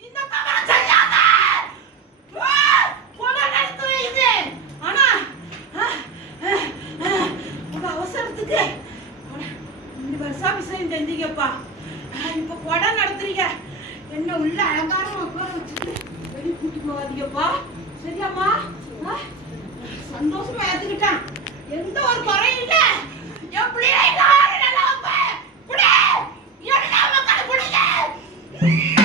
இந்த தவறு நடத்து இது. ஆனா அவசரத்துக்கு ரெண்டு வருஷம் செஞ்சீங்கப்பா இப்ப கொடை நடத்துறீங்க. என்ன உள்ள அலங்காரம் வச்சுக்க சரியாம்மா. சந்தோஷமா ஏத்துக்கிட்டான். எந்த ஒரு குறையும் இல்ல. என் பிள்ளைகளை குடிங்க.